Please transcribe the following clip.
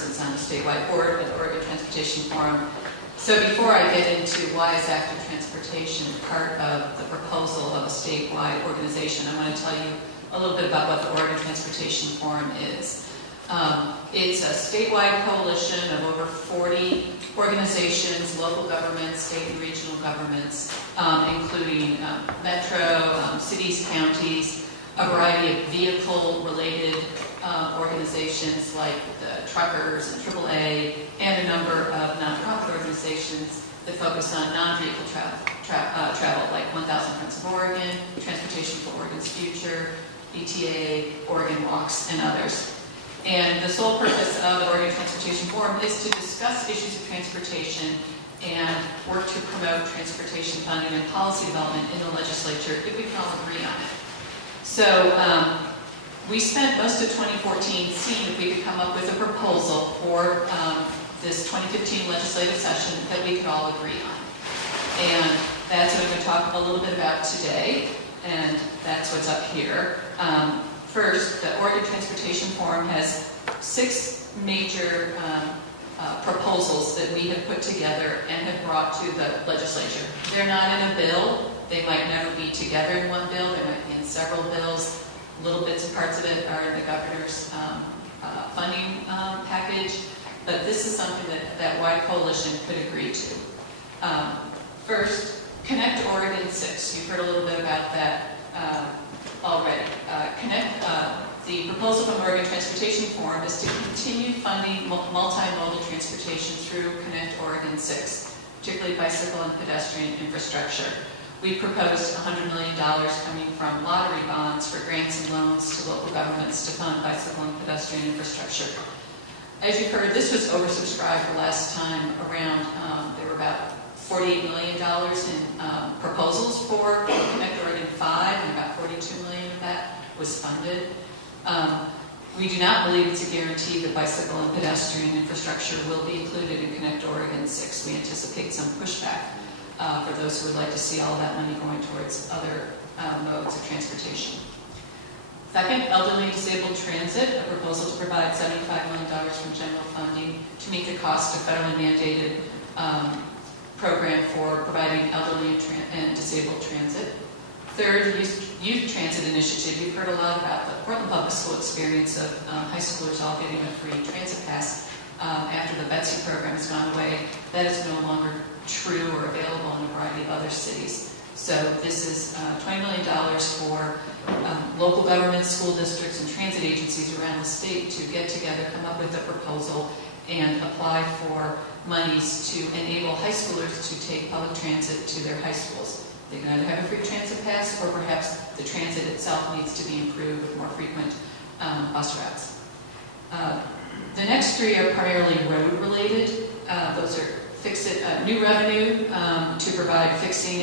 persons on the statewide board of the Oregon Transportation Forum. So before I get into why is active transportation part of the proposal of a statewide organization, I want to tell you a little bit about what the Oregon Transportation Forum is. It's a statewide coalition of over 40 organizations, local governments, state and regional governments, including metro, cities, counties, a variety of vehicle-related organizations like the truckers and AAA, and a number of nonprofit organizations that focus on non-vehicle travel, like 1,000 Friends of Oregon, Transportation for Oregon's Future, ETA, Oregon Walks, and others. And the sole purpose of the Oregon Transportation Forum is to discuss issues of transportation and work to promote transportation funding and policy development in the legislature if we can all agree on it. So we spent most of 2014 seeing if we could come up with a proposal for this 2015 legislative session that we could all agree on. And that's what I'm going to talk a little bit about today, and that's what's up here. First, the Oregon Transportation Forum has 6 major proposals that we have put together and have brought to the legislature. They're not in a bill. They might never be together in one bill. They might be in several bills. Little bits and parts of it are in the governor's funding package. But this is something that wide coalition could agree to. First, Connect Oregon 6. You've heard a little bit about that already. The proposal from the Oregon Transportation Forum is to continue funding multimodal transportation through Connect Oregon 6, particularly bicycle and pedestrian infrastructure. We proposed $100 million coming from lottery bonds for grants and loans to local governments to fund bicycle and pedestrian infrastructure. As you've heard, this was oversubscribed the last time around. There were about $48 million in proposals for Connect Oregon 5, and about $42 million of that was funded. We do not believe it's a guarantee that bicycle and pedestrian infrastructure will be included in Connect Oregon 6. We anticipate some pushback for those who would like to see all that money going towards other modes of transportation. Second, elderly and disabled transit, a proposal to provide $75 million from general funding to meet the cost of federally mandated program for providing elderly and disabled transit. Third, youth transit initiative. You've heard a lot about the Portland Public School experience of high schoolers all getting a free transit pass after the Betsy program has gone away. That is no longer true or available in a variety of other cities. So this is $20 million for local governments, school districts, and transit agencies around the state to get together, come up with a proposal, and apply for monies to enable high schoolers to take public transit to their high schools. They can either have a free transit pass, or perhaps the transit itself needs to be improved with more frequent bus routes. The next 3 are primarily road-related. Those are new revenue to provide fixing